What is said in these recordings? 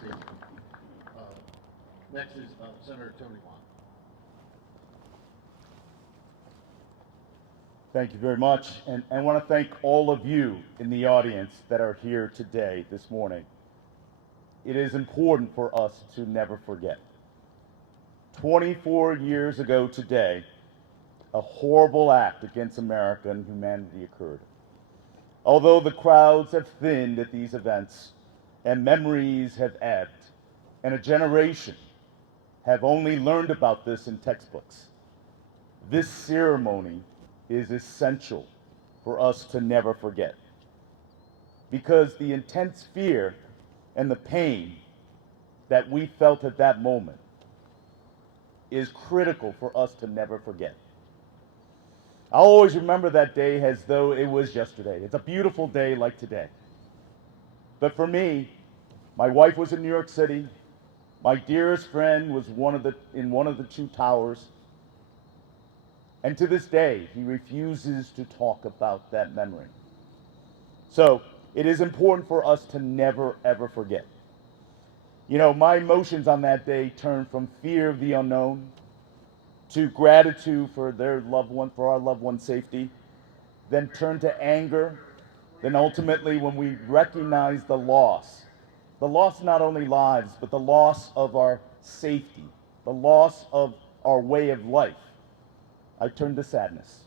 stage. Next is Senator Tony Hwang. Thank you very much, and I want to thank all of you in the audience that are here today, this morning. It is important for us to never forget. 24 years ago today, a horrible act against America and humanity occurred. Although the crowds have thinned at these events, and memories have ebbed, and a generation have only learned about this in textbooks, this ceremony is essential for us to never forget. Because the intense fear and the pain that we felt at that moment is critical for us to never forget. I'll always remember that day as though it was yesterday. It's a beautiful day like today. But for me, my wife was in New York City. My dearest friend was in one of the two towers. And to this day, he refuses to talk about that memory. So it is important for us to never, ever forget. You know, my emotions on that day turned from fear of the unknown to gratitude for our loved one's safety, then turned to anger, then ultimately when we recognized the loss not only lives, but the loss of our safety, the loss of our way of life, I turned to sadness.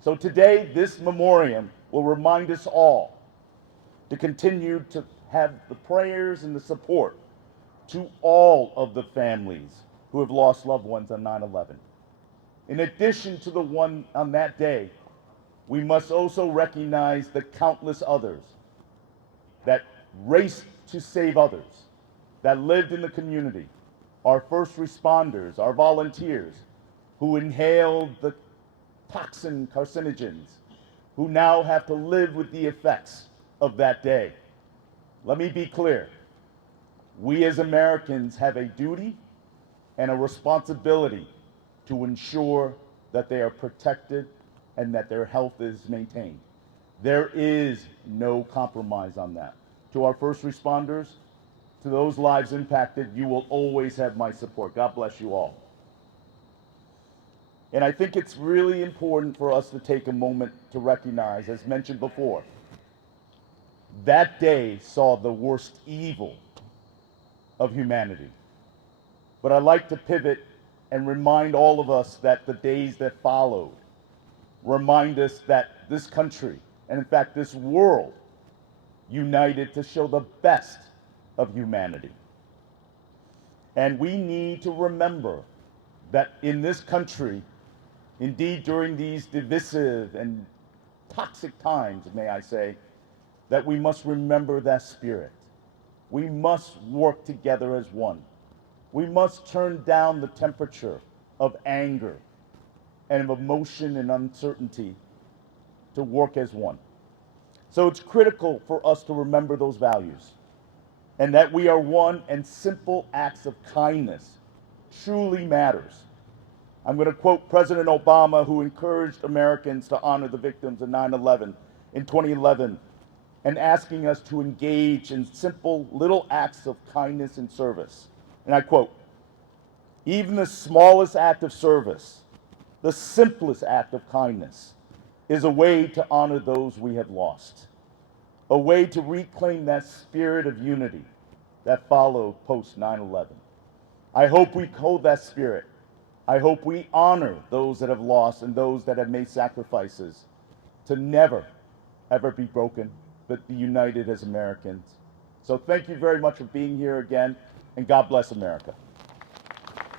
So today, this memoriam will remind us all to continue to have the prayers and the support to all of the families who have lost loved ones on 9/11. In addition to the one on that day, we must also recognize the countless others that raced to save others, that lived in the community, our first responders, our volunteers, who inhaled the toxin carcinogens, who now have to live with the effects of that day. Let me be clear. We as Americans have a duty and a responsibility to ensure that they are protected and that their health is maintained. There is no compromise on that. To our first responders, to those lives impacted, you will always have my support. God bless you all. And I think it's really important for us to take a moment to recognize, as mentioned before, that day saw the worst evil of humanity. But I'd like to pivot and remind all of us that the days that followed remind us that this country, and in fact this world, united to show the best of humanity. And we need to remember that in this country, indeed during these divisive and toxic times, may I say, that we must remember that spirit. We must work together as one. We must turn down the temperature of anger and of emotion and uncertainty to work as one. So it's critical for us to remember those values and that we are one, and simple acts of kindness truly matters. I'm going to quote President Obama, who encouraged Americans to honor the victims of 9/11 in 2011, and asking us to engage in simple little acts of kindness and service. And I quote, "Even the smallest act of service, the simplest act of kindness, is a way to honor those we have lost, a way to reclaim that spirit of unity that followed post 9/11. I hope we hold that spirit. I hope we honor those that have lost and those that have made sacrifices to never, ever be broken, but be united as Americans. So thank you very much for being here again, and God bless America."